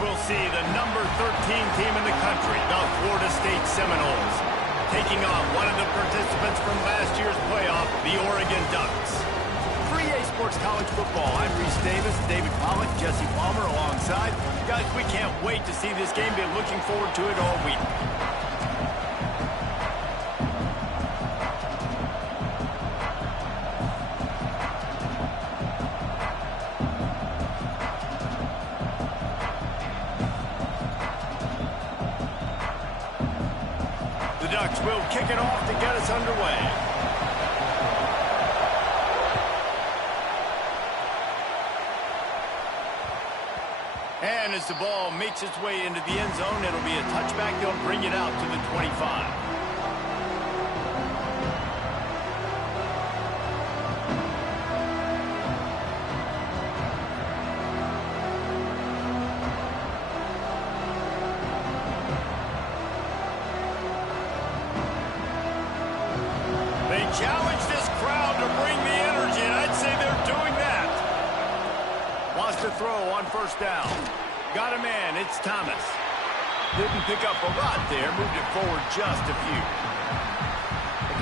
will see the number 13 team in the country, the Florida State Seminoles, taking on one of the participants from last year's playoff, the Oregon Ducks. For EA Sports College Football, I'm Reese Davis, David Pollock, Jesse Palmer alongside. Guys, we can't wait to see this game. Been looking forward to it all week. The Ducks will kick it off to get us underway. And as the ball makes its way into the end zone, it'll be a touchback. They'll bring it out to the 25. They challenge this crowd to bring the energy, and I'd say they're doing that. Wants to throw on first down. Got a man, it's Thomas. Didn't pick up a lot there, moved it forward just a few.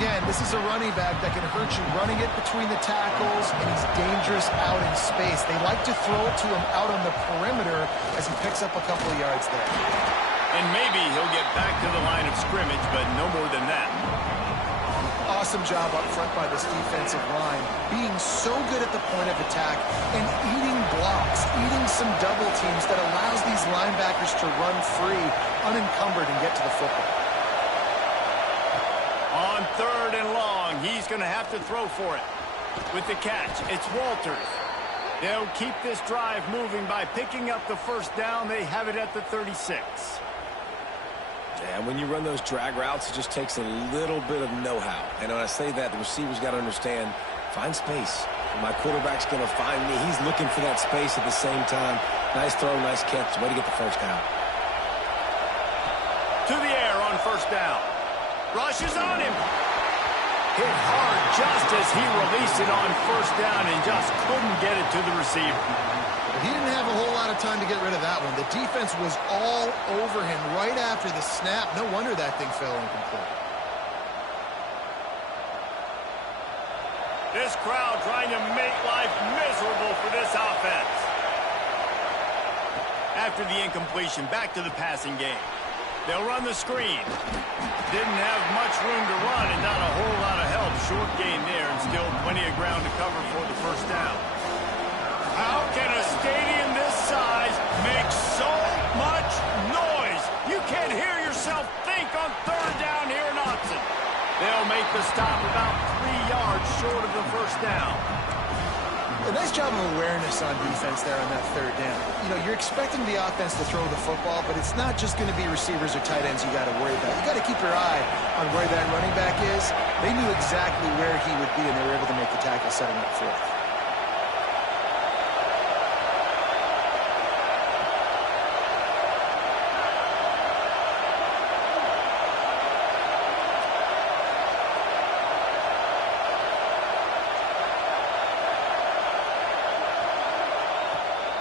Again, this is a running back that can hurt you running it between the tackles, and he's dangerous out in space. They like to throw it to him out on the perimeter as he picks up a couple of yards there. And maybe he'll get back to the line of scrimmage, but no more than that. Awesome job up front by this defensive line, being so good at the point of attack and eating blocks, eating some double teams that allows these linebackers to run free, unencumbered, and get to the football. On third and long, he's going to have to throw for it. With the catch, it's Walters. They'll keep this drive moving by picking up the first down. They have it at the 36. And when you run those drag routes, it just takes a little bit of know-how. And when I say that, the receiver's got to understand, find space. My quarterback's going to find me. He's looking for that space at the same time. Nice throw, nice catch. Way to get the first down. To the air on first down. Rushes on him. Hit hard just as he released it on first down and just couldn't get it to the receiver. He didn't have a whole lot of time to get rid of that one. The defense was all over him right after the snap. No wonder that thing fell incomplete. This crowd trying to make life miserable for this offense. After the incompletion, back to the passing game. They'll run the screen. Didn't have much room to run and not a whole lot of help. Short gain there and still plenty of ground to cover for the first down. How can a stadium this size make so much noise? You can't hear yourself think on third down here in Autzen. They'll make the stop about 3 yards short of the first down. A nice job of awareness on defense there on that third down. You know, you're expecting the offense to throw the football, but it's not just going to be receivers or tight ends you got to worry about. You got to keep your eye on where that running back is. They knew exactly where he would be, and they were able to make the tackle, set him up for it.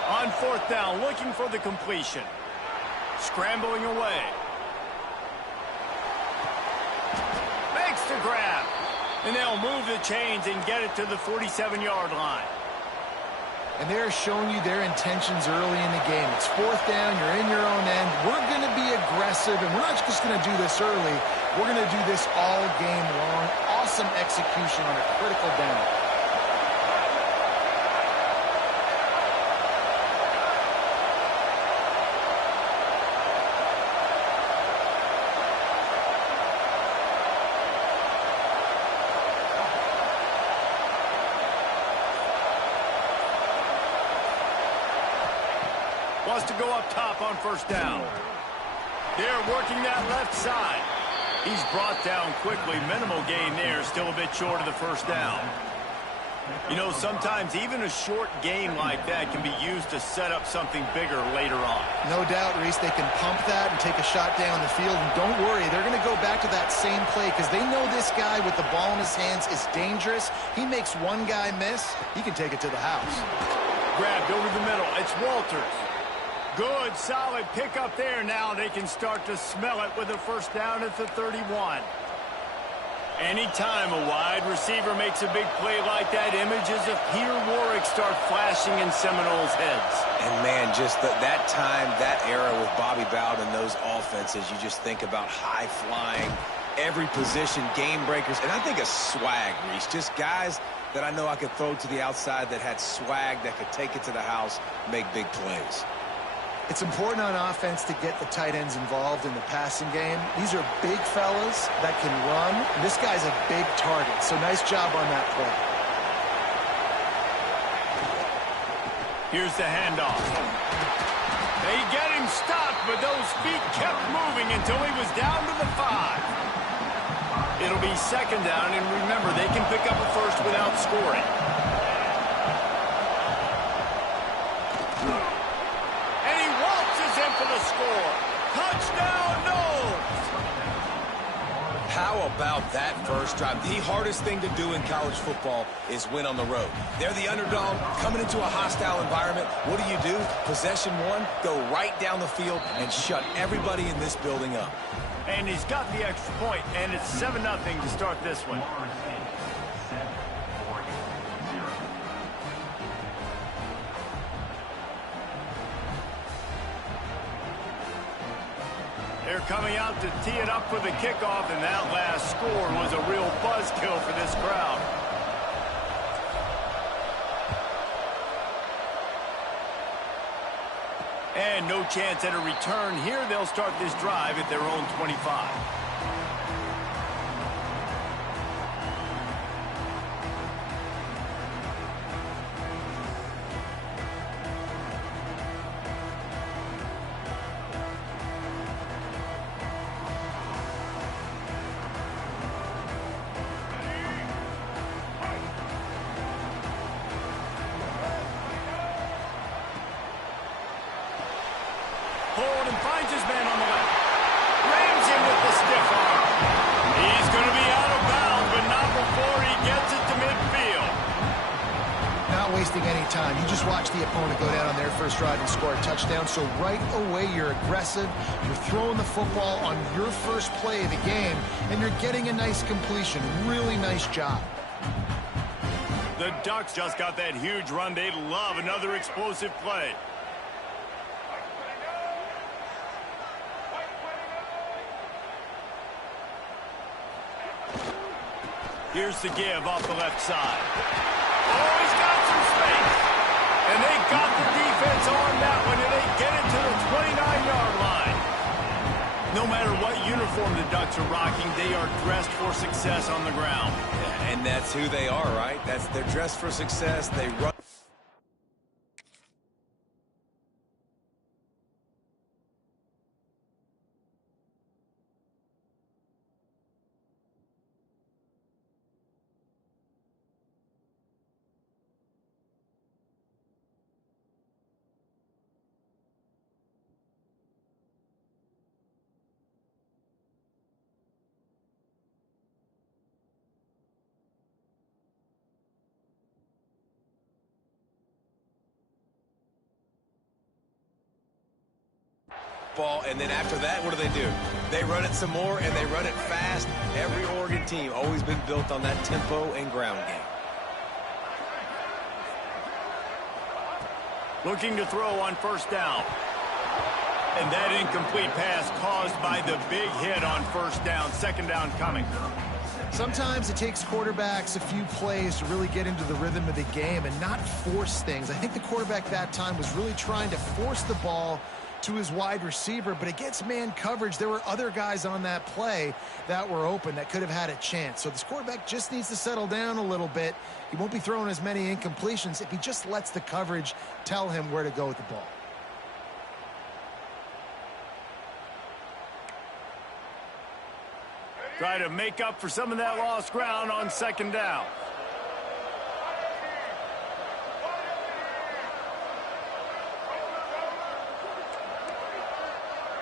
On fourth down, looking for the completion. Scrambling away. Makes the grab. And they'll move the chains and get it to the 47-yard line. And they're showing you their intentions early in the game. It's fourth down, you're in your own end. We're going to be aggressive, and we're not just going to do this early. We're going to do this all game long. Awesome execution on a critical down. Wants to go up top on first down. They're working that left side. He's brought down quickly. Minimal gain there. Still a bit short of the first down. You know, sometimes even a short gain like that can be used to set up something bigger later on. No doubt, Reese, they can pump that and take a shot down the field. And don't worry, they're going to go back to that same play because they know this guy with the ball in his hands is dangerous. He makes one guy miss, he can take it to the house. Grabbed over the middle. It's Walters. Good, solid pickup there. Now they can start to smell it with a first down at the 31. Anytime a wide receiver makes a big play like that, images of Peter Warrick start flashing in Seminoles' heads. And, man, just that time, that era with Bobby Bowden and those offenses, you just think about high-flying, every position, game breakers, and I think of swag, Reese. Just guys that I know I could throw to the outside that had swag, that could take it to the house, make big plays. It's important on offense to get the tight ends involved in the passing game. These are big fellas that can run. This guy's a big target, so nice job on that play. Here's the handoff. They get him stopped, but those feet kept moving until he was down to the 5. It'll be second down, and remember, they can pick up a first without scoring. For the score. Touchdown, Noles! How about that first drive? The hardest thing to do in college football is win on the road. They're the underdog coming into a hostile environment. What do? Possession one, go right down the field and shut everybody in this building up. And he's got the extra point, and it's 7-0 to start this one. They're coming out to tee it up for the kickoff, and that last score was a real buzzkill for this crowd. And no chance at a return here. They'll start this drive at their own 25. And finds his man on the left. Rams him with the stiff arm. He's going to be out of bounds, but not before he gets it to midfield. Not wasting any time. You just watch the opponent go down on their first drive and score a touchdown. So right away, you're aggressive. You're throwing the football on your first play of the game, and you're getting a nice completion. Really nice job. The Ducks just got that huge run. They'd love another explosive play. Here's the give off the left side. Oh, he's got some space. And they got the defense on that one, and they get it to the 29-yard line. No matter what uniform the Ducks are rocking, they are dressed for success on the ground. And that's who they are, right? They're dressed for success. They run. Ball, and then after that, what do? They run it some more, and they run it fast. Every Oregon team always been built on that tempo and ground game. Looking to throw on first down. And that incomplete pass caused by the big hit on first down. Second down coming. Sometimes it takes quarterbacks a few plays to really get into the rhythm of the game and not force things. I think the quarterback that time was really trying to force the ball to his wide receiver, but against man coverage, there were other guys on that play that were open that could have had a chance. So this quarterback just needs to settle down a little bit. He won't be throwing as many incompletions if he just lets the coverage tell him where to go with the ball. Try to make up for some of that lost ground on second down.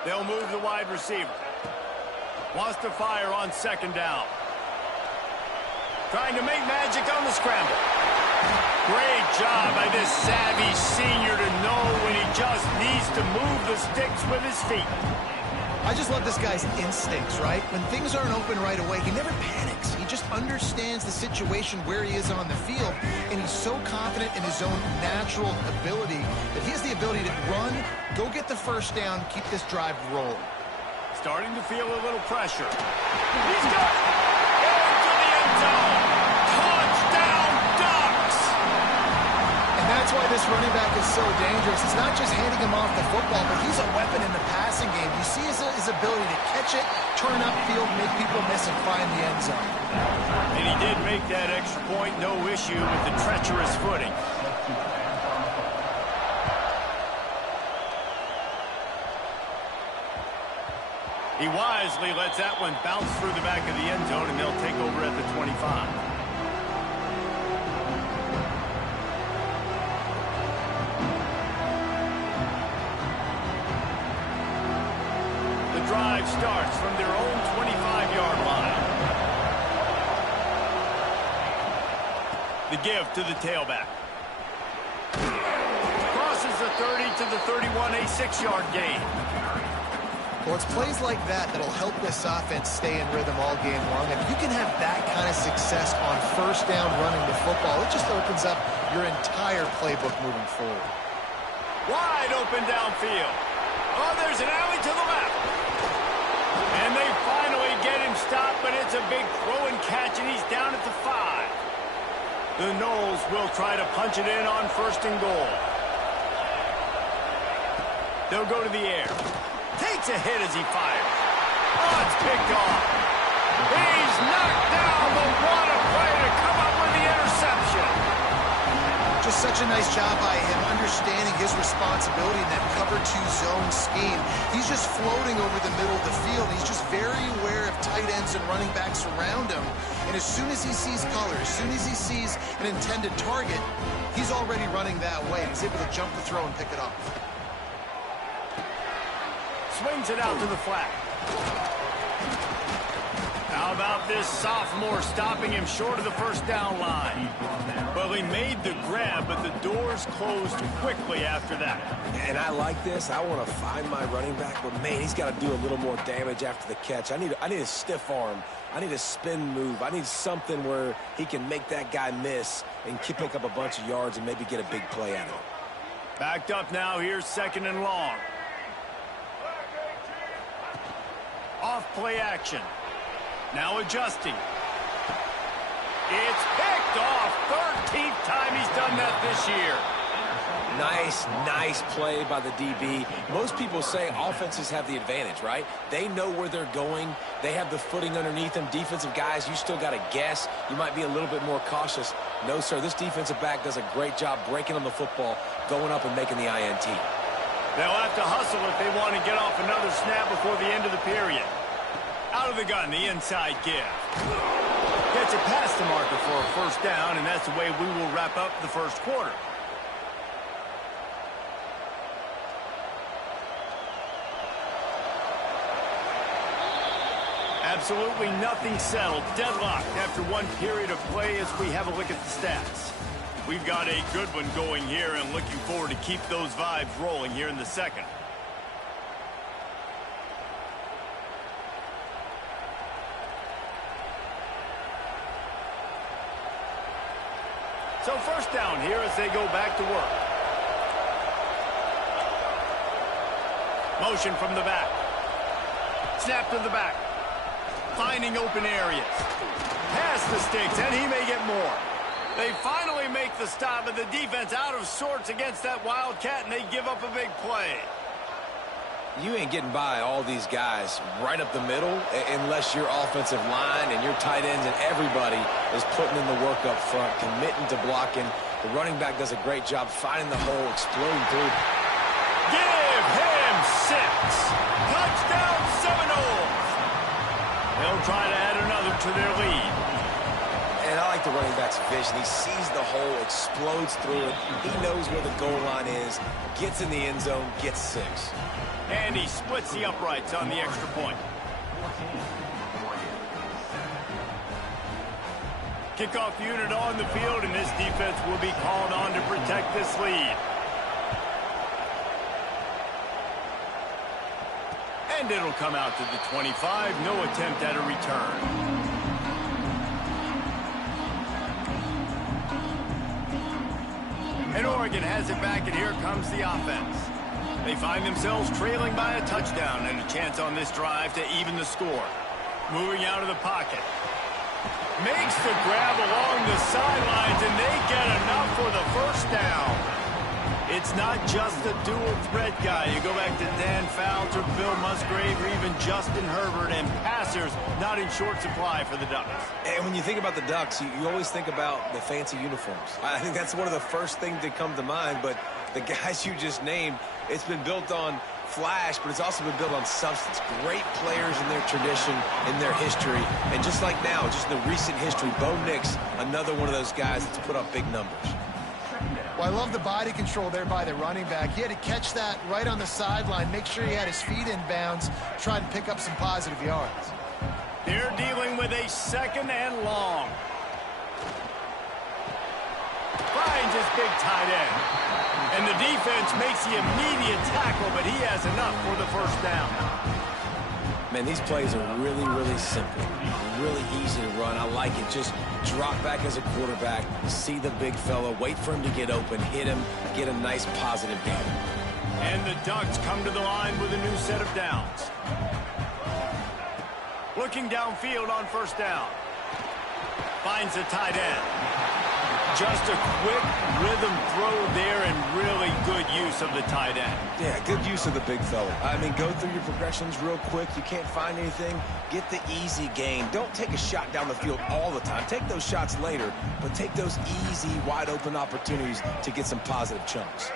They'll move the wide receiver. Wants to fire on second down. Trying to make magic on the scramble. Great job by this savvy senior to know when he just needs to move the sticks with his feet. I just love this guy's instincts, right? When things aren't open right away, he never panics. He just understands the situation where he is on the field, and he's so confident in his own natural ability that he has the ability to run, go get the first down, keep this drive rolling. Starting to feel a little pressure. He's got it! Going to the end zone! Touchdown, Ducks! And that's why this running back is so dangerous. It's not just handing him off the football, but he's a weapon in the passing game. You see his ability to catch it, turn upfield, make people miss, and find the end zone. And he did make that extra point, no issue with the treacherous footing. He wisely lets that one bounce through the back of the end zone, and they'll take over at the 25. Drive starts from their own 25-yard line. The give to the tailback. Crosses the 30 to the 31, a 6-yard gain. Well, it's plays like that that'll help this offense stay in rhythm all game long. If you can have that kind of success on first down running the football, it just opens up your entire playbook moving forward. Wide open downfield. Oh, there's an alley to the left. And they finally get him stopped, but it's a big throw and catch, and he's down at the 5. The Noles will try to punch it in on 1st and goal. They'll go to the air. Takes a hit as he fires. Oh, it's picked off. He's knocked down, but what a play to come up with the interception. Just such a nice job by him understanding his responsibility in that cover 2 zone scheme. He's just floating over the middle of the field. He's just very aware of tight ends and running backs around him. And as soon as he sees color, as soon as he sees an intended target, he's already running that way. He's able to jump the throw and pick it off. Swings it out to the flat. How about this sophomore stopping him short of the first down line? Well, he made the grab, but the doors closed quickly after that. And I like this. I want to find my running back, but, man, he's got to do a little more damage after the catch. I need a stiff arm. I need a spin move. I need something where he can make that guy miss and pick up a bunch of yards and maybe get a big play out of it. Backed up now. Here's 2nd and long. Off play action. Now adjusting. It's picked off. 13th time he's done that this year. Nice play by the DB. Most people say offenses have the advantage, right? They know where they're going. They have the footing underneath them. Defensive guys, you still got to guess. You might be a little bit more cautious. No, sir, this defensive back does a great job breaking on the football, going up and making the INT. They'll have to hustle if they want to get off another snap before the end of the period. Out of the gun, the inside give. Gets it past the marker for a first down, and that's the way we will wrap up the first quarter. Absolutely nothing settled. Deadlocked after one period of play as we have a look at the stats. We've got a good one going here and looking forward to keep those vibes rolling here in the second. So first down here as they go back to work. Motion from the back. Snap to the back. Finding open areas. Past the sticks, and he may get more. They finally make the stop, and the defense out of sorts against that Wildcat, and they give up a big play. You ain't getting by all these guys right up the middle unless your offensive line and your tight ends and everybody is putting in the work up front, committing to blocking. The running back does a great job finding the hole, exploding through. Give him 6. Touchdown Seminoles. They'll try to add another to their lead. And I like the running back's vision. He sees the hole, explodes through it. He knows where the goal line is, gets in the end zone, gets 6. And he splits the uprights on the extra point. Kickoff unit on the field, and this defense will be called on to protect this lead. And it'll come out to the 25. No attempt at a return. And Oregon has it back, and here comes the offense. They find themselves trailing by a touchdown and a chance on this drive to even the score. Moving out of the pocket. Makes the grab along the sidelines, and they get enough for the first down. It's not just a dual threat guy. You go back to Dan Fouts or Bill Musgrave or even Justin Herbert, and passers not in short supply for the Ducks. And when you think about the Ducks, you always think about the fancy uniforms. I think that's one of the first things that come to mind, but the guys you just named, it's been built on flash, but it's also been built on substance. Great players in their tradition, in their history, and just like now, just in the recent history, Bo Nix, another one of those guys that's put up big numbers. Well, I love the body control there by the running back. He had to catch that right on the sideline, make sure he had his feet in bounds, try to pick up some positive yards. They're dealing with a second and long. Finds his big tight end. And the defense makes the immediate tackle, but he has enough for the first down. Man, these plays are really, really simple. Really easy to run. I like it. Just drop back as a quarterback, see the big fella, wait for him to get open, hit him, get a nice positive gain. And the Ducks come to the line with a new set of downs. Looking downfield on first down. Finds the tight end. Just a quick rhythm throw there and really good use of the tight end. Yeah, good use of the big fella. I mean, go through your progressions real quick. You can't find anything, get the easy gain. Don't take a shot down the field all the time. Take those shots later, but take those easy, wide-open opportunities to get some positive chunks.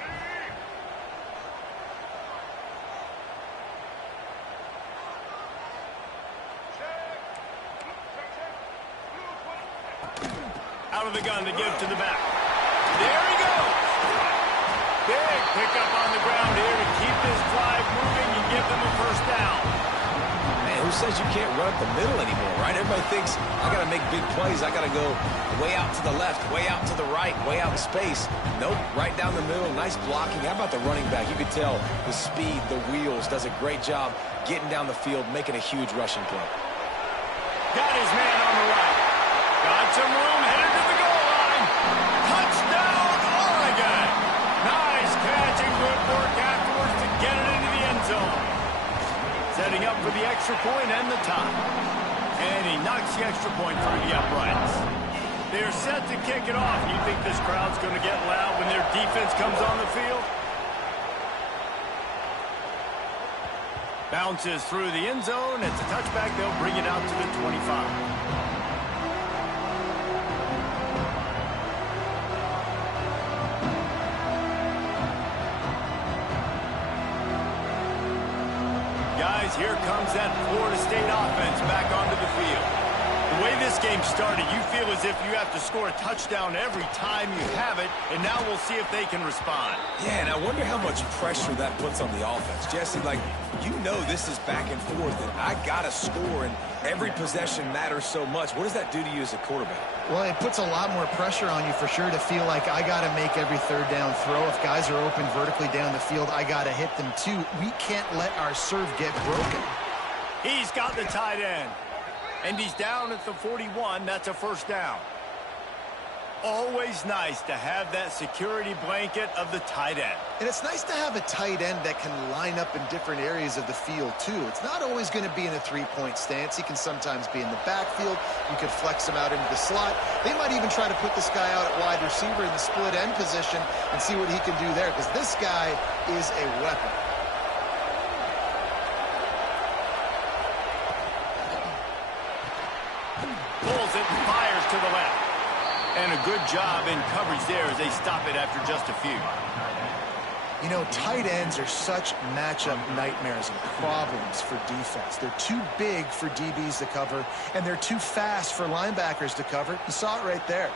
Out of the gun to give to the back. There he goes. Big pickup on the ground here to keep this drive moving and give them a first down. Man, who says you can't run up the middle anymore, right? Everybody thinks, I got to make big plays. I got to go way out to the left, way out to the right, way out in space. Nope, right down the middle. Nice blocking. How about the running back? You could tell the speed, the wheels, does a great job getting down the field, making a huge rushing play. Got his man on the right. Got some room, headed to the goal line. Touchdown, Oregon. Nice catch and good work afterwards to get it into the end zone. Setting up for the extra point and the tie. And he knocks the extra point through the uprights. They're set to kick it off. You think this crowd's going to get loud when their defense comes on the field? Bounces through the end zone. It's a touchback. They'll bring it out to the 25. Guys, here comes that Florida State offense back onto the field. The way this game started, you feel as if you have to score a touchdown every time you have it, and now we'll see if they can respond. Yeah, and I wonder how much pressure that puts on the offense. Jesse, like, you know this is back and forth, and I got to score, and every possession matters so much. What does that do to you as a quarterback? Well, it puts a lot more pressure on you for sure to feel like I got to make every third down throw. If guys are open vertically down the field, I got to hit them too. We can't let our serve get broken. He's got the tight end. And he's down at the 41. That's a first down. Always nice to have that security blanket of the tight end. And it's nice to have a tight end that can line up in different areas of the field, too. It's not always going to be in a three-point stance. He can sometimes be in the backfield. You could flex him out into the slot. They might even try to put this guy out at wide receiver in the split end position and see what he can do there, because this guy is a weapon. Pulls it and fires to the left. And a good job in coverage there as they stop it after just a few. You know, tight ends are such matchup nightmares and problems for defense. They're too big for DBs to cover, and they're too fast for linebackers to cover. You saw it right there.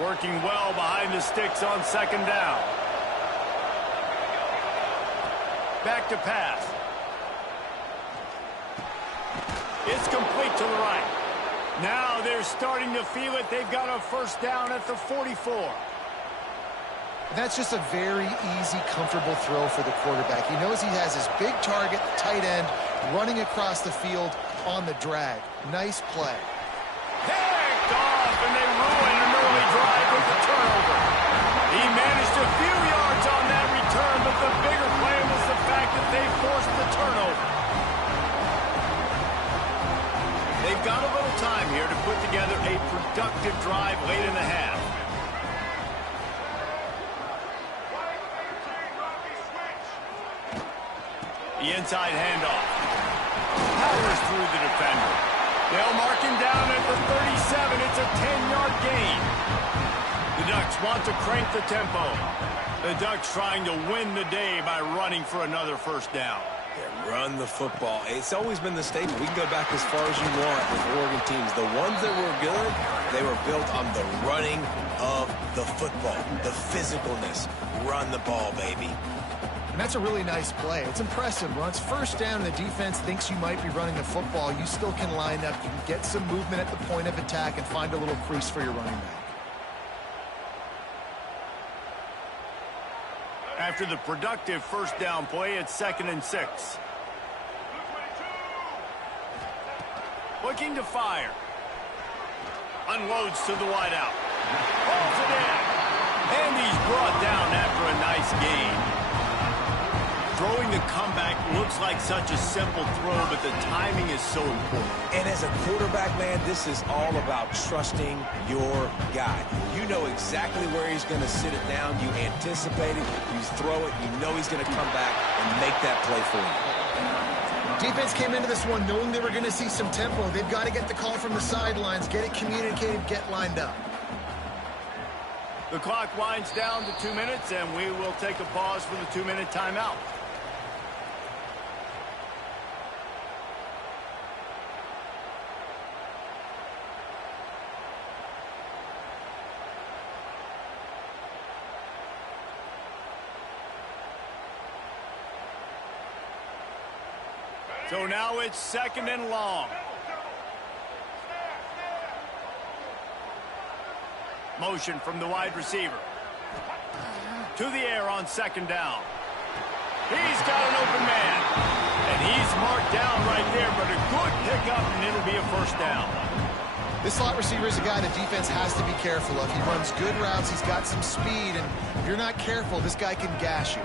Working well behind the sticks on second down. Back to pass. It's complete to the right. Now they're starting to feel it. They've got a first down at the 44. That's just a very easy, comfortable throw for the quarterback. He knows he has his big target, the tight end, running across the field on the drag. Nice play. Picked off, and they ruin an early drive with the turnover. He managed a few yards on that return, but the bigger play was the fact that they forced the turnover. They've got a little time here to put together a productive drive late in the half. The inside handoff. Powers through the defender. They'll mark him down at the 37. It's a 10-yard gain. The Ducks want to crank the tempo. The Ducks trying to win the day by running for another first down. Yeah, run the football. It's always been the staple. We can go back as far as you want with Oregon teams. The ones that were good, they were built on the running of the football, the physicalness. Run the ball, baby. And that's a really nice play. It's impressive. Once first down and the defense thinks you might be running the football, you still can line up. You can get some movement at the point of attack and find a little crease for your running back. After the productive first down play, it's 2nd and 6. Looking to fire. Unloads to the wideout. Pulls it in. And he's brought down after a nice gain. Throwing the comeback looks like such a simple throw, but the timing is so important. And as a quarterback, man, this is all about trusting your guy. You know exactly where he's going to sit it down. You anticipate it. You throw it. You know he's going to come back and make that play for you. Defense came into this one knowing they were going to see some tempo. They've got to get the call from the sidelines, get it communicated, get lined up. The clock winds down to 2 minutes, and we will take a pause for the 2-minute timeout. So now it's 2nd and long. Motion from the wide receiver. To the air on 2nd down. He's got an open man. And he's marked down right there, but a good pickup, and it'll be a first down. This slot receiver is a guy the defense has to be careful of. He runs good routes. He's got some speed, and if you're not careful, this guy can gash you.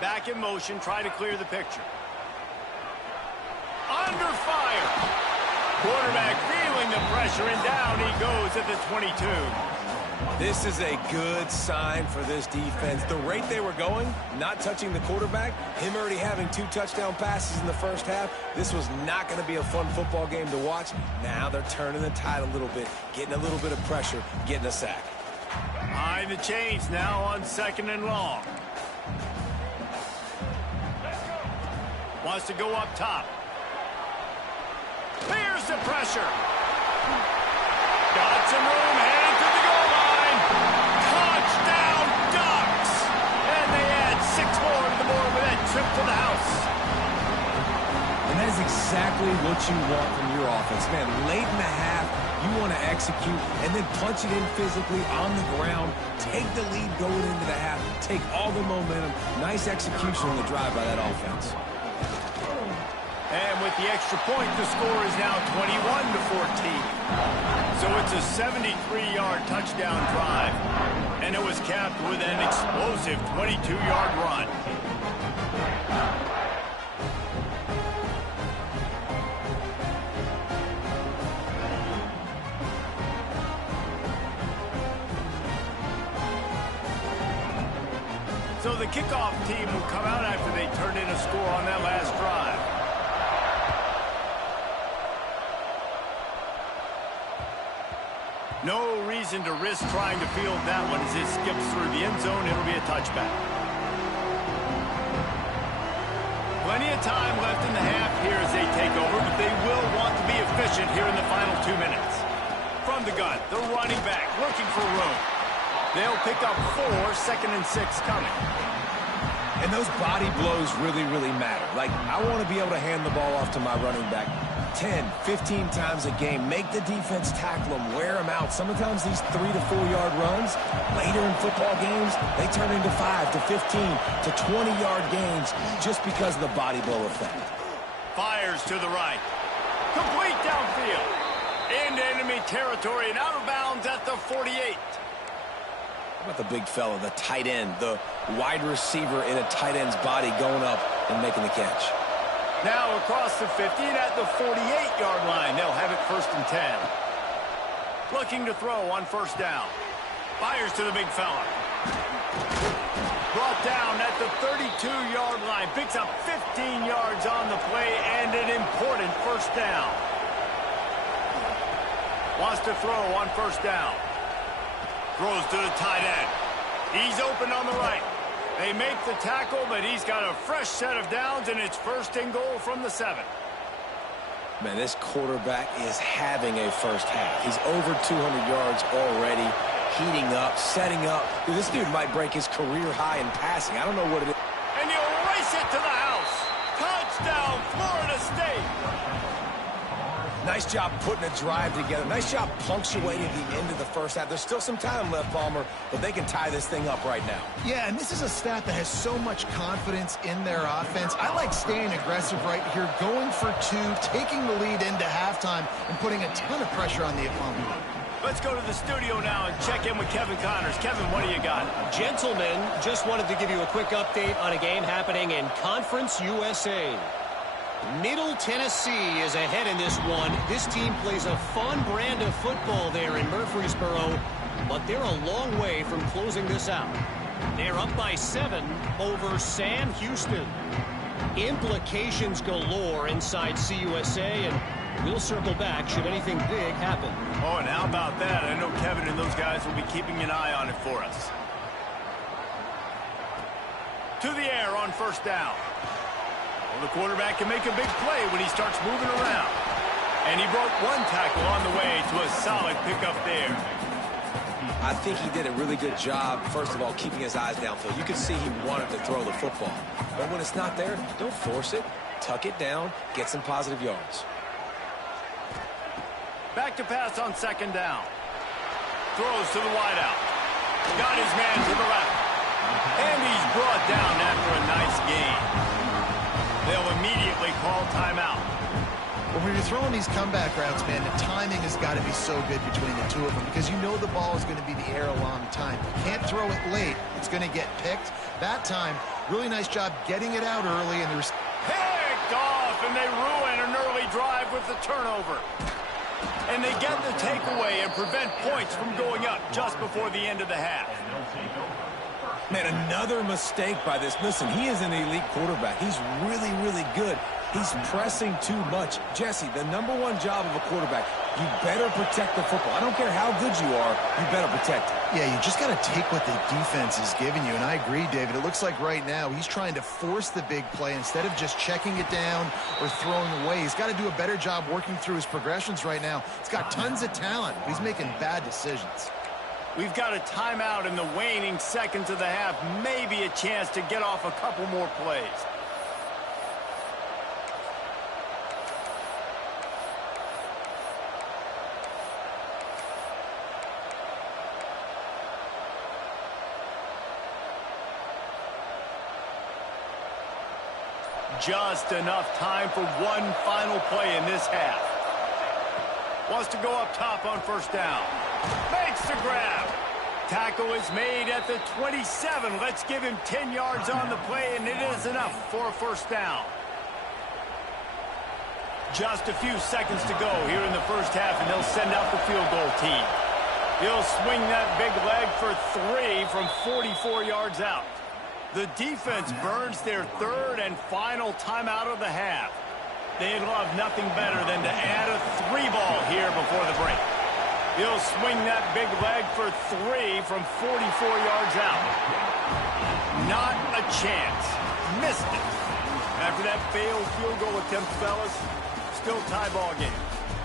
Back in motion, try to clear the picture. Under fire. Quarterback feeling the pressure, and down he goes at the 22. This is a good sign for this defense. The rate they were going, not touching the quarterback, him already having 2 touchdown passes in the first half, this was not going to be a fun football game to watch. Now they're turning the tide a little bit, getting a little bit of pressure, getting a sack. Behind the chains now on 2nd and long. Wants to go up top. Here's the pressure. Got some room, heading to the goal line. Touchdown, Ducks! And they add 6 more to the board with that trip to the house. And that is exactly what you want from your offense. Man, late in the half, you want to execute and then punch it in physically on the ground. Take the lead going into the half. Take all the momentum. Nice execution on the drive by that offense. And with the extra point, the score is now 21-14. So it's a 73-yard touchdown drive. And it was capped with an explosive 22-yard run. So the kickoff team will come out after they turned in a score on that last drive. No reason to risk trying to field that one as it skips through the end zone. It'll be a touchback. Plenty of time left in the half here as they take over, but they will want to be efficient here in the final 2 minutes. From the gun, the running back looking for room. They'll pick up 4, 2nd and 6 coming. And those body blows really, really matter. Like, I want to be able to hand the ball off to my running back. 10, 15 times a game. Make the defense tackle them, wear them out. Sometimes these 3 to 4 yard runs, later in football games, they turn into 5 to 15 to 20-yard gains just because of the body blow effect. Fires to the right. Complete downfield. Into enemy territory and out of bounds at the 48. How about the big fella, the tight end, the wide receiver in a tight end's body going up and making the catch? Now across the 50 and at the 48-yard line. They'll have it 1st and 10. Looking to throw on 1st down. Fires to the big fella. Brought down at the 32-yard line. Picks up 15 yards on the play and an important 1st down. Wants to throw on 1st down. Throws to the tight end. He's open on the right. They make the tackle, but he's got a fresh set of downs, and it's 1st and goal from the 7. Man, this quarterback is having a first half. He's over 200 yards already, heating up, setting up. Dude, this dude might break his career high in passing. I don't know what it is. And he'll race it to the house. Touchdown, Florida State. Nice job putting a drive together. Nice job punctuating the end of the first half. There's still some time left, Palmer, but they can tie this thing up right now. Yeah, and this is a staff that has so much confidence in their offense. I like staying aggressive right here, going for 2, taking the lead into halftime, and putting a ton of pressure on the opponent. Let's go to the studio now and check in with Kevin Connors. Kevin, what do you got? Gentlemen, just wanted to give you a quick update on a game happening in Conference USA. Middle Tennessee is ahead in this one. This team plays a fun brand of football there in Murfreesboro, but they're a long way from closing this out. They're up by 7 over Sam Houston. Implications galore inside CUSA, and we'll circle back should anything big happen. Oh, and how about that? I know Kevin and those guys will be keeping an eye on it for us. To the air on 1st down. Well, the quarterback can make a big play when he starts moving around. And he broke 1 tackle on the way to a solid pickup there. I think he did a really good job, first of all, keeping his eyes downfield. You could see he wanted to throw the football. But when it's not there, don't force it. Tuck it down, get some positive yards. Back to pass on 2nd down. Throws to the wideout. Got his man to the left. And he's brought down after a nice gain. They'll immediately call timeout. Well, when you're throwing these comeback routes, man, the timing has got to be so good between the 2 of them because you know the ball is going to be in the air a long time. You can't throw it late. It's going to get picked. That time, really nice job getting it out early. And picked off, and they ruin an early drive with the turnover. And they get the takeaway and prevent points from going up just before the end of the half. Man, another mistake by this. Listen, he is an elite quarterback. He's really, really good. He's pressing too much. Jesse, the #1 job of a quarterback, you better protect the football. I don't care how good you are, you better protect it. Yeah, you just got to take what the defense is giving you. And I agree, David. It looks like right now he's trying to force the big play instead of just checking it down or throwing away. He's got to do a better job working through his progressions right now. He's got tons of talent, but he's making bad decisions. We've got a timeout in the waning seconds of the half. Maybe a chance to get off a couple more plays. Just enough time for one final play in this half. Wants to go up top on 1st down. Makes the grab. Tackle is made at the 27. Let's give him 10 yards on the play, and it is enough for a 1st down. Just a few seconds to go here in the 1st half, and they'll send out the field goal team. He'll swing that big leg for 3 from 44 yards out. The defense burns their 3rd and final timeout of the half. They'd love nothing better than to add a 3 ball here before the break. He'll swing that big leg for 3 from 44 yards out. Not a chance. Missed it. After that failed field goal attempt, fellas, still tie ball game.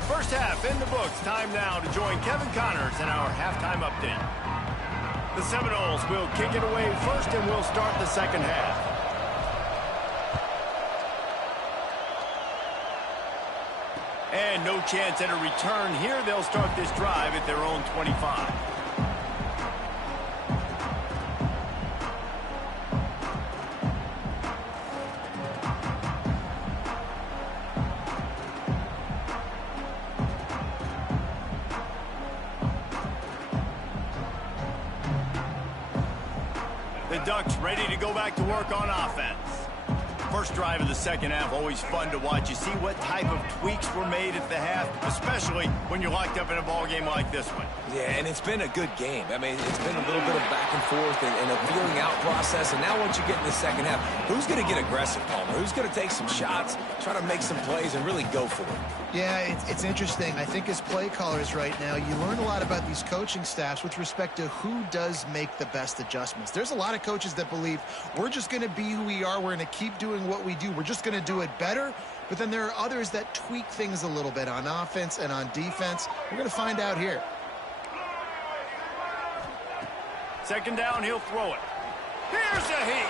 1st half in the books. Time now to join Kevin Connors in our halftime update. The Seminoles will kick it away first, and we'll start the 2nd half. And no chance at a return here. They'll start this drive at their own 25. The Ducks ready to go back to work on offense. First drive of the second half, always fun to watch. You see what type of tweaks were made at the half, especially when you're locked up in a ball game like this one. Yeah, and it's been a good game. I mean, it's been a little bit of back and forth and a feeling out process. And now once you get in the second half, who's going to get aggressive, Palmer? Who's going to take some shots, try to make some plays, and really go for it? Yeah, it's interesting. I think as play callers right now, you learn a lot about these coaching staffs with respect to who does make the best adjustments. There's a lot of coaches that believe we're just going to be who we are. We're going to keep doing what we do. We're just going to do it better. But then there are others that tweak things a little bit on offense and on defense. We're going to find out here. Second down, he'll throw it. Here's a heat.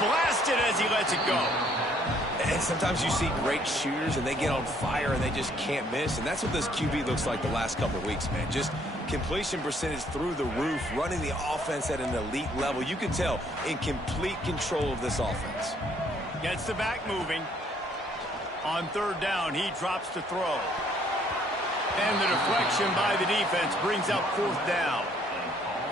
Blasted as he lets it go. And sometimes you see great shooters, and they get on fire, and they just can't miss. And that's what this QB looks like the last couple of weeks, man. Just completion percentage through the roof, running the offense at an elite level. You can tell in complete control of this offense. Gets the back moving. On third down, he drops to throw. And the deflection by the defense brings up fourth down.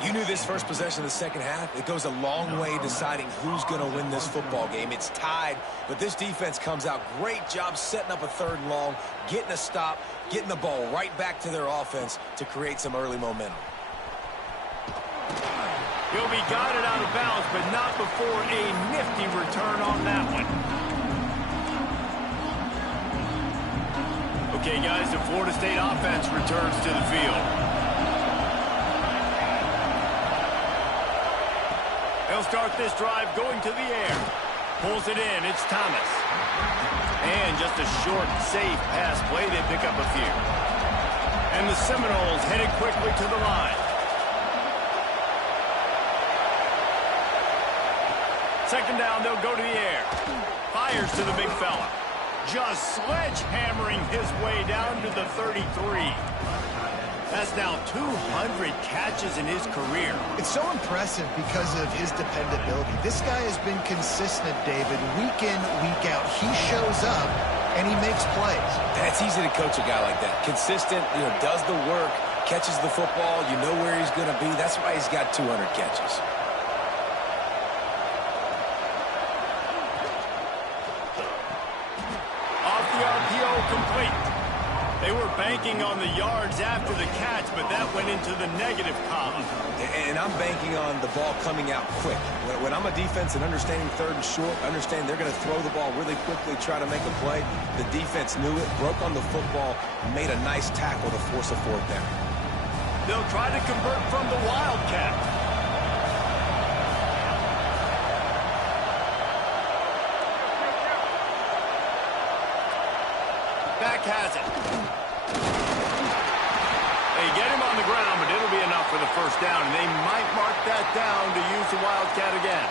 You knew this first possession of the second half. It goes a long way deciding who's going to win this football game. It's tied, but this defense comes out. Great job setting up a third and long, getting a stop, getting the ball right back to their offense to create some early momentum. He'll be guided out of bounds, but not before a nifty return on that one. Okay, guys, the Florida State offense returns to the field. They'll start this drive going to the air. Pulls it in. It's Thomas. And just a short, safe pass play. They pick up a few. And the Seminoles headed quickly to the line. Second down, they'll go to the air. Fires to the big fella. Just sledgehammering his way down to the 33. That's now 200 catches in his career. It's so impressive because of his dependability. This guy has been consistent, David, week in, week out. He shows up, and he makes plays. It's easy to coach a guy like that. Consistent, does the work, catches the football. You know where he's going to be. That's why he's got 200 catches. Off the RPO, complete. They were banking on the yards after the catch, but that went into the negative column. And I'm banking on the ball coming out quick. When I'm a defense and understanding third and short, understand they're going to throw the ball really quickly, try to make a play. The defense knew it, broke on the football, made a nice tackle to force a fourth down. They'll try to convert from the Wildcat. Back has it. They get him on the ground, but it'll be enough for the first down, and they might mark that down to use the Wildcat again.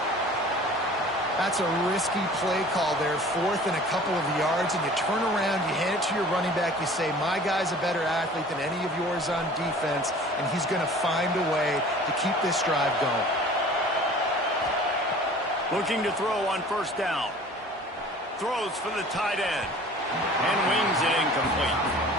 That's a risky play call there, fourth and a couple of yards, and you turn around, you hand it to your running back, you say, my guy's a better athlete than any of yours on defense, and he's going to find a way to keep this drive going. Looking to throw on first down. Throws for the tight end. And wings it incomplete.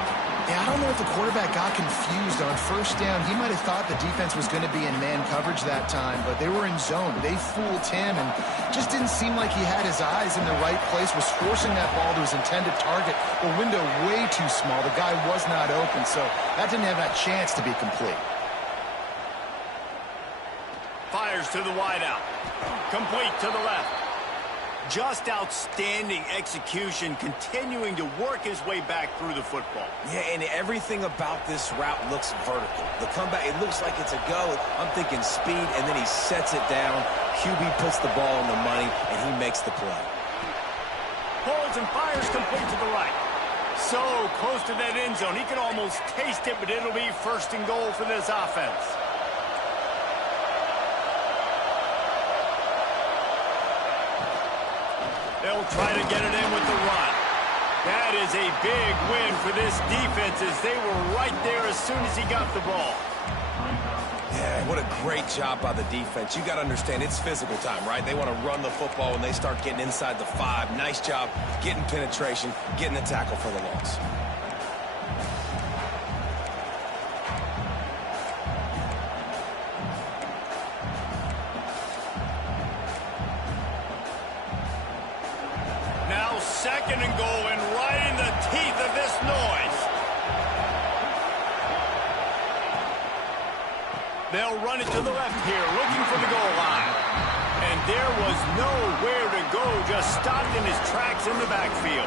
Yeah, I don't know if the quarterback got confused on first down. He might have thought the defense was going to be in man coverage that time, but they were in zone. They fooled him and just didn't seem like he had his eyes in the right place, was forcing that ball to his intended target. The window way too small. The guy was not open, so that didn't have that chance to be complete. Fires to the wideout. Complete to the left. Just outstanding execution, continuing to work his way back through the football. Yeah, and everything about this route looks vertical. The comeback, it looks like it's a go. I'm thinking speed, and then he sets it down. QB puts the ball on the money, and he makes the play. Holds and fires complete to the right. So close to that end zone. He can almost taste it, but it'll be first and goal for this offense. They'll try to get it in with the run. That is a big win for this defense as they were right there as soon as he got the ball. Yeah, what a great job by the defense. You got to understand, it's physical time, right? They want to run the football when they start getting inside the 5. Nice job getting penetration, getting the tackle for the loss. Now 2nd and goal, and right in the teeth of this noise. They'll run it to the left here, looking for the goal line. And there was nowhere to go, just stopped in his tracks in the backfield.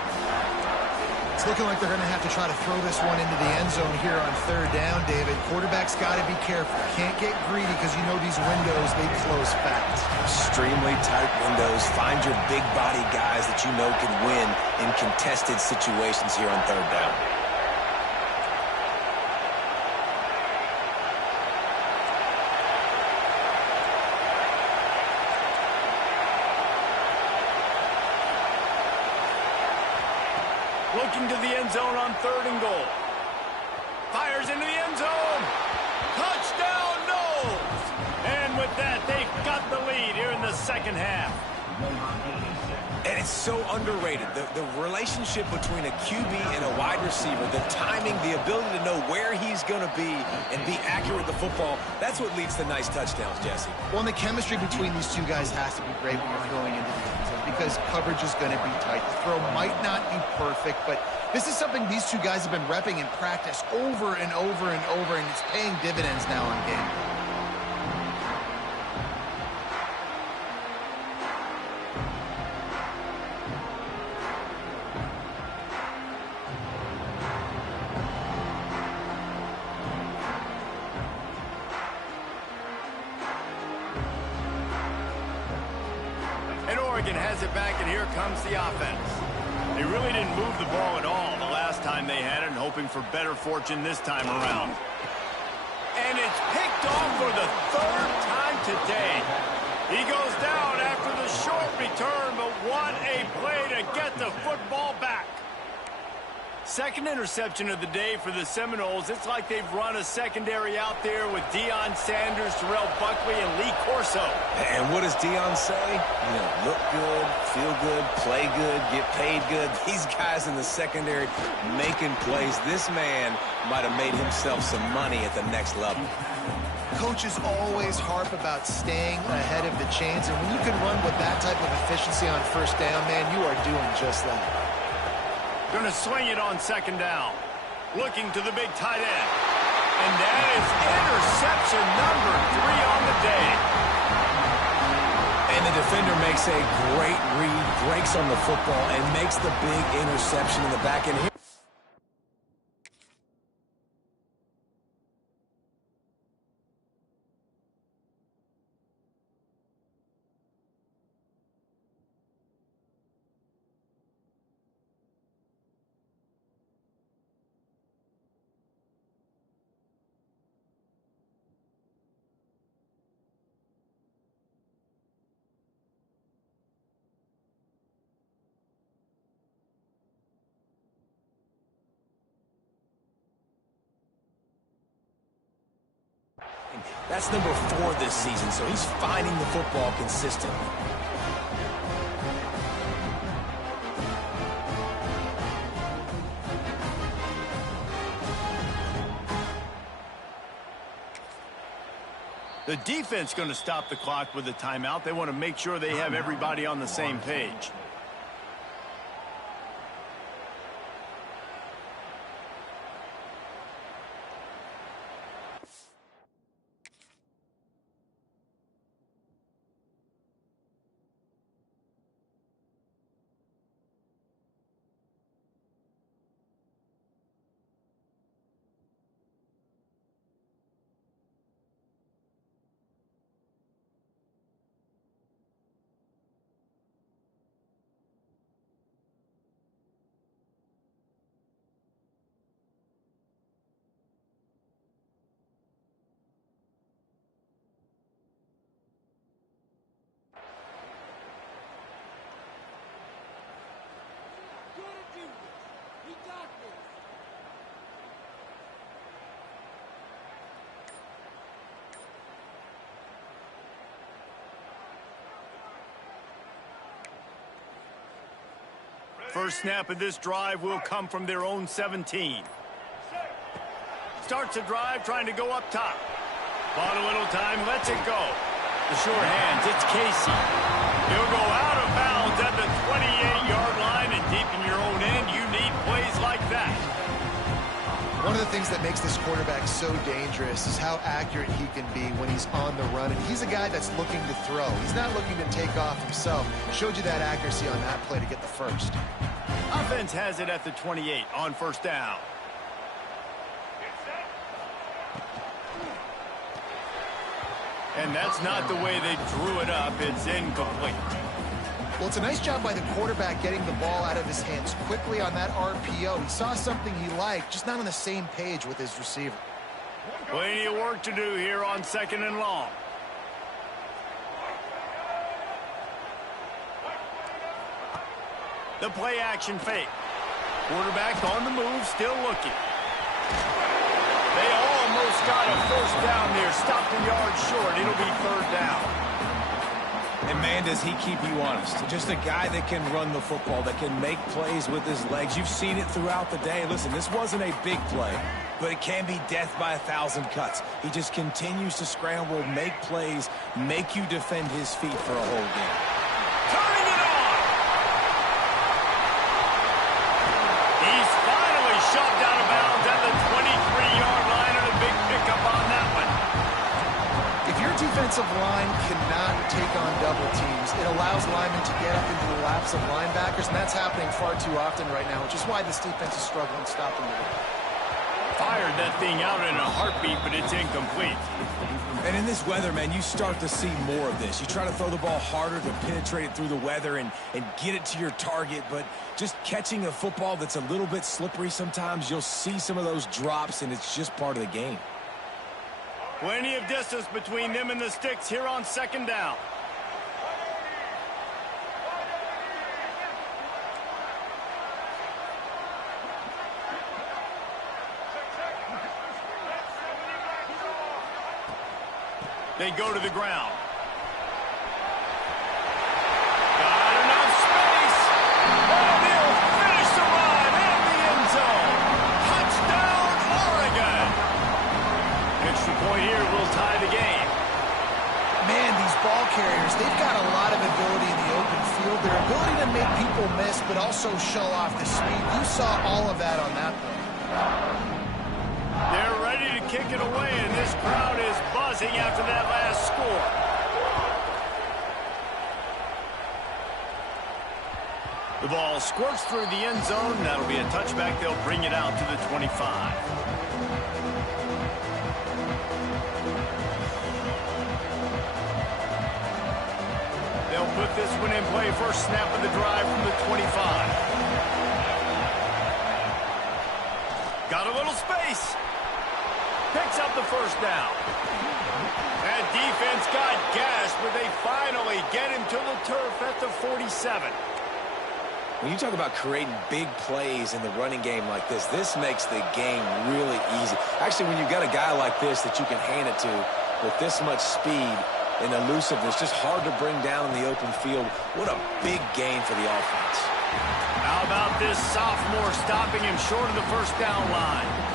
It's looking like they're going to have to try to throw this one into the end zone here on 3rd down, David. Quarterback's got to be careful. Can't get greedy because you know these windows, they close fast. Extremely tight windows. Find your big body guys that you know can win in contested situations here on 3rd down. Looking to the end zone on 3rd and goal. Fires into the end zone. Touchdown, Knowles! And with that, they've got the lead here in the 2nd half. And it's so underrated. The relationship between a QB and a wide receiver, the timing, the ability to know where he's going to be and be accurate with the football, that's what leads to nice touchdowns, Jesse. Well, and the chemistry between these two guys has to be great when you're throwing into the end zone because coverage is going to be tight. The throw might not be perfect, but this is something these two guys have been repping in practice over and over and over, and it's paying dividends now on game. And Oregon has it back, and here comes the offense. They really didn't move the ball at all the last time they had it, and hoping for better fortune this time around. And it's picked off for the 3rd time today. He goes down after the short return, but what a play to get the football back. 2nd interception of the day for the Seminoles. It's like they've run a secondary out there with Deion Sanders, Terrell Buckley, and Lee Corso. And what does Deion say? You know, look good, feel good, play good, get paid good. These guys in the secondary making plays. This man might have made himself some money at the next level. Coaches always harp about staying ahead of the chains, and when you can run with that type of efficiency on 1st down, man, you are doing just that. Going to swing it on 2nd down. Looking to the big tight end. And that is interception number 3 on the day. And the defender makes a great read, breaks on the football, and makes the big interception in the back end here. That's number 4 this season, so he's finding the football consistently. The defense going to stop the clock with a timeout. They want to make sure they have everybody on the same page. First snap of this drive will come from their own 17. Starts a drive trying to go up top. Bought a little time, lets it go. The sure hands, it's Casey. He'll go out of bounds at the 28-yard line, and deep in your own end, you need plays like that. One of the things that makes this quarterback so dangerous is how accurate he can be when he's on the run. And he's a guy that's looking to throw. He's not looking to take off himself. Showed you that accuracy on that play to get the first. Offense has it at the 28 on first down. And that's not the way they drew it up. It's incomplete. Well, it's a nice job by the quarterback getting the ball out of his hands quickly on that RPO. He saw something he liked, just not on the same page with his receiver. Plenty of work to do here on 2nd and long. The play action fake. Quarterback on the move, still looking. They almost got a first down there. Stopped a yard short. It'll be 3rd down. And, man, does he keep you honest. Just a guy that can run the football, that can make plays with his legs. You've seen it throughout the day. Listen, this wasn't a big play, but it can be death by 1,000 cuts. He just continues to scramble, make plays, make you defend his feet for a whole game. Turning it on! He's finally shoved out of bounds at the 23-yard line, and a big pickup on that one. If your defensive line cannot take on double teams, it allows linemen to get up into the laps of linebackers, and that's happening far too often right now, which is why this defense is struggling stopping the run. Fired that thing out in a heartbeat, but it's incomplete. And in this weather, man, you start to see more of this. You try to throw the ball harder to penetrate it through the weather and get it to your target, but just catching a football that's a little bit slippery sometimes, you'll see some of those drops, and it's just part of the game. Plenty of distance between them and the sticks here on 2nd down. They go to the ground. Got enough space. And he'll finish the run in the end zone. Touchdown, Oregon. Extra point here will tie the game. Man, these ball carriers, they've got a lot of ability in the open field. Their ability to make people miss, but also show off the speed. You saw all of that on that play. They're ready to kick it away, and this crowd is buzzing after that last score. The ball squirts through the end zone. That'll be a touchback. They'll bring it out to the 25. They'll put this one in play. First snap of the drive from the 25. Got a little space. Picks up the first down. That defense got gashed, but they finally get him to the turf at the 47. When you talk about creating big plays in the running game like this makes the game really easy. Actually, when you've got a guy like this that you can hand it to with this much speed and elusiveness, just hard to bring down in the open field, what a big gain for the offense. How about this sophomore stopping him short of the first down line?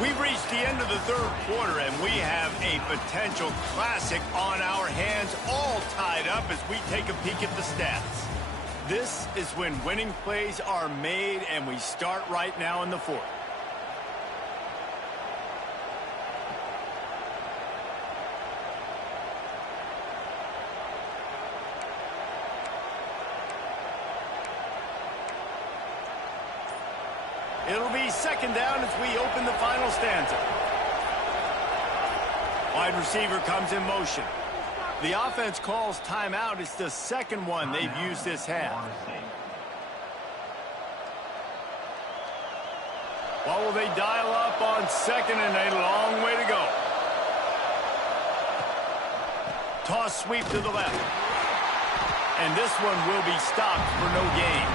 We've reached the end of the 3rd quarter, and we have a potential classic on our hands, all tied up as we take a peek at the stats. This is when winning plays are made, and we start right now in the 4th. It'll be 2nd down as we open the final stanza. Wide receiver comes in motion. The offense calls timeout. It's the 2nd one they've used this half. What will they dial up on 2nd and a long way to go? Toss sweep to the left. And this one will be stopped for no gain.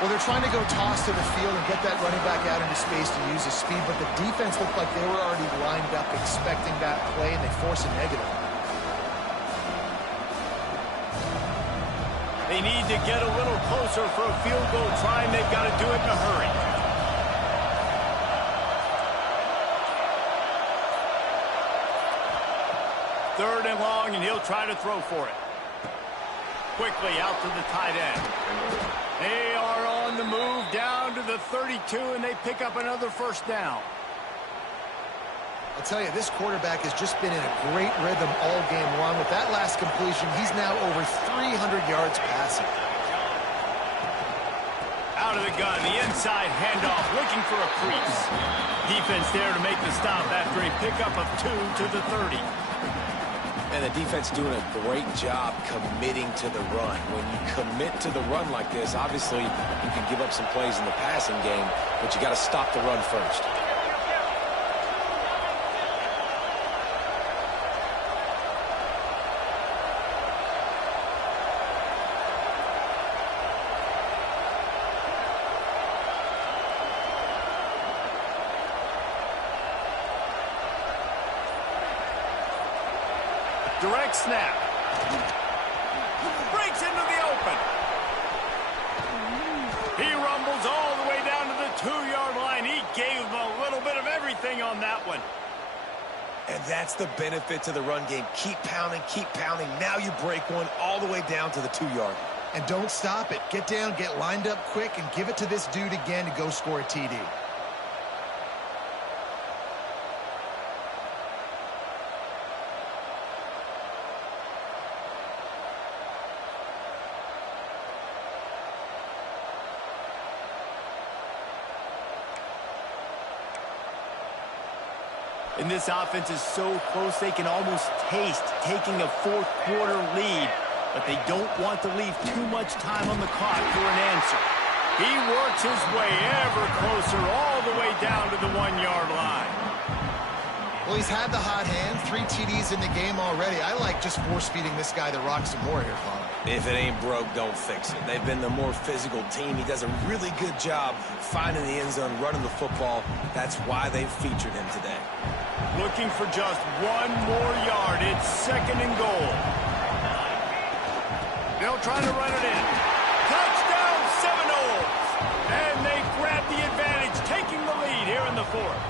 Well, they're trying to go toss to the field and get that running back out into space to use his speed, but the defense looked like they were already lined up expecting that play, and they force a negative. They need to get a little closer for a field goal try, and they've got to do it in a hurry. Third and long, and he'll try to throw for it. Quickly out to the tight end. They are on the move down to the 32, and they pick up another first down. I'll tell you, this quarterback has just been in a great rhythm all game long. With that last completion, he's now over 300 yards passing. Out of the gun, the inside handoff, looking for a crease. Defense there to make the stop after a pickup of 2 to the 30. And the defense doing a great job committing to the run. When you commit to the run like this, obviously you can give up some plays in the passing game, but you got to stop the run first. Direct snap. Breaks into the open. He rumbles all the way down to the 2-yard line. He gave him a little bit of everything on that one. And that's the benefit to the run game. Keep pounding, keep pounding. Now you break one all the way down to the 2-yard. And don't stop it. Get down, get lined up quick, and give it to this dude again to go score a TD. And this offense is so close they can almost taste taking a fourth-quarter lead. But they don't want to leave too much time on the clock for an answer. He works his way ever closer all the way down to the 1-yard line. Well, he's had the hot hand, 3 TDs in the game already. I like just force-feeding this guy to rock some more here, Colin. If it ain't broke, don't fix it. They've been the more physical team. He does a really good job finding the end zone, running the football. That's why they've featured him today. Looking for just 1 more yard. It's 2nd and goal. They'll try to run it in. Touchdown, Seminoles! And they grab the advantage, taking the lead here in the 4th.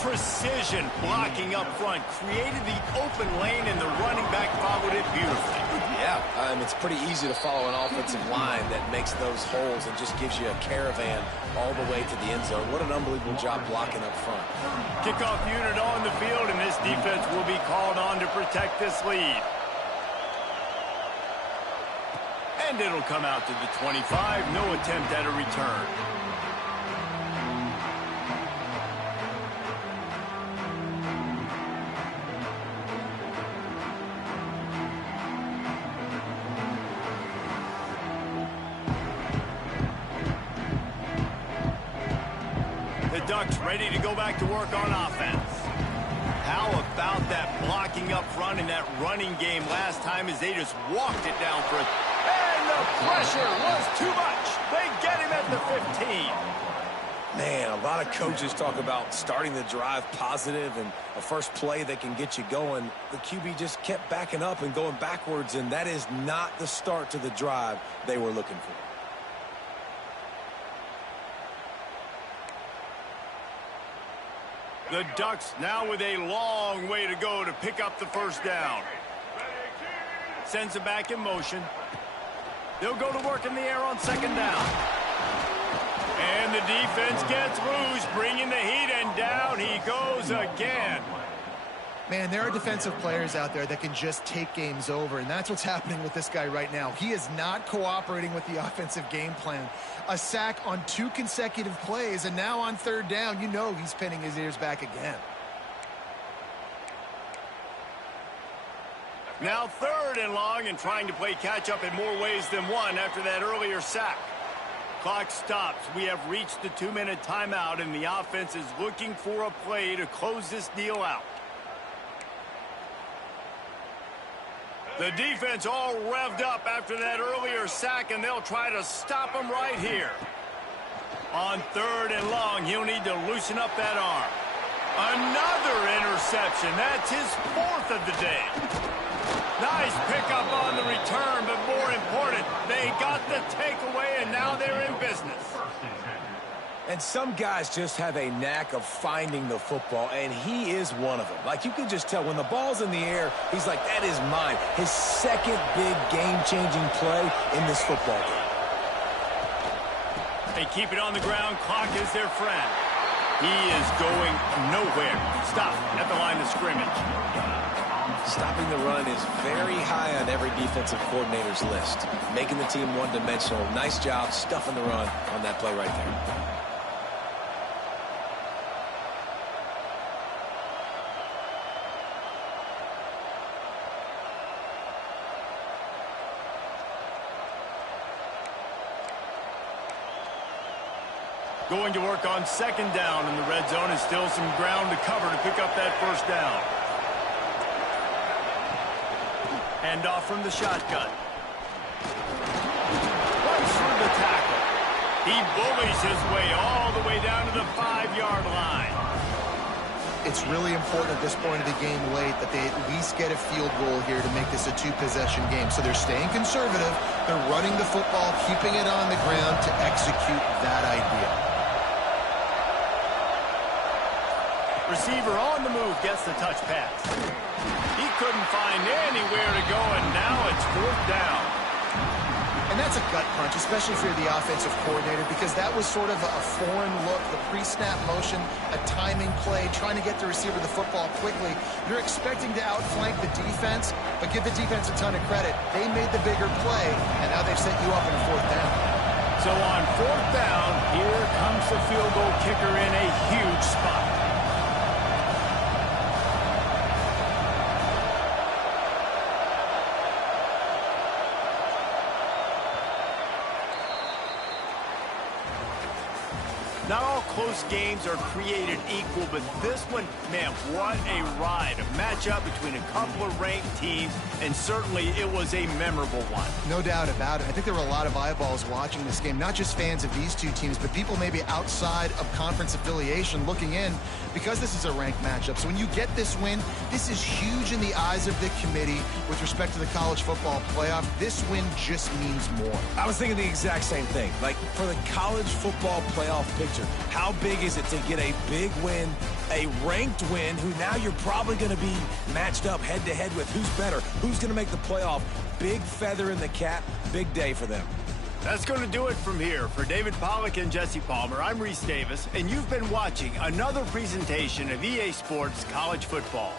Precision blocking up front created the open lane, and the running back followed it beautifully. Yeah, it's pretty easy to follow an offensive line that makes those holes and just gives you a caravan all the way to the end zone. What an unbelievable job blocking up front. Kickoff unit on the field, and this defense will be called on to protect this lead. And it'll come out to the 25. No attempt at a return. The Ducks ready to go back to work on offense. How about that blocking up front and that running game last time as they just walked it down for it. And the pressure was too much. They get him at the 15. Man, a lot of coaches talk about starting the drive positive and a first play that can get you going. The QB just kept backing up and going backwards, and that is not the start to the drive they were looking for. The Ducks now with a long way to go to pick up the first down. Sends it back in motion. They'll go to work in the air on 2nd down. And the defense gets loose, bringing the heat, and down he goes again. Man, there are defensive players out there that can just take games over, and that's what's happening with this guy right now. He is not cooperating with the offensive game plan. A sack on 2 consecutive plays, and now on 3rd down, you know he's pinning his ears back again. Now 3rd and long, and trying to play catch-up in more ways than one after that earlier sack. Clock stops. We have reached the 2-minute timeout, and the offense is looking for a play to close this deal out. The defense all revved up after that earlier sack, and they'll try to stop him right here. On 3rd and long, he'll need to loosen up that arm. Another interception. That's his 4th of the day. Nice pickup on the return, but more important, they got the takeaway, and now they're in business. And some guys just have a knack of finding the football, and he is one of them. Like, you can just tell when the ball's in the air, he's like, that is mine. His second big game-changing play in this football game. They keep it on the ground. Clock is their friend. He is going nowhere. Stop at the line of scrimmage. Stopping the run is very high on every defensive coordinator's list. Making the team one-dimensional. Nice job stuffing the run on that play right there. Going to work on 2nd down in the red zone, and still some ground to cover to pick up that 1st down. Hand off from the shotgun. Price for the tackle. He bullies his way all the way down to the 5-yard line. It's really important at this point of the game late that they at least get a field goal here to make this a 2-possession game. So they're staying conservative. They're running the football, keeping it on the ground to execute that idea. Receiver on the move gets the touch pass. He couldn't find anywhere to go, and now it's 4th down. And that's a gut punch, especially if you're the offensive coordinator, because that was sort of a foreign look, the pre-snap motion, a timing play, trying to get the receiver the football quickly. You're expecting to outflank the defense, but give the defense a ton of credit. They made the bigger play, and now they've set you up in a 4th down. So on 4th down, here comes the field goal kicker in a huge spot. Not all close games are created equal, but this one, man, what a ride. A matchup between a couple of ranked teams, and certainly it was a memorable one. No doubt about it. I think there were a lot of eyeballs watching this game, not just fans of these two teams, but people maybe outside of conference affiliation looking in because this is a ranked matchup. So when you get this win, this is huge in the eyes of the committee with respect to the college football playoff. This win just means more. I was thinking the exact same thing. Like, for the college football playoff picture, how big is it to get a big win, a ranked win, who now you're probably going to be matched up head-to-head with who's better, who's going to make the playoff. Big feather in the cap, big day for them. That's going to do it from here. For David Pollack and Jesse Palmer, I'm Reese Davis, and you've been watching another presentation of EA Sports College Football.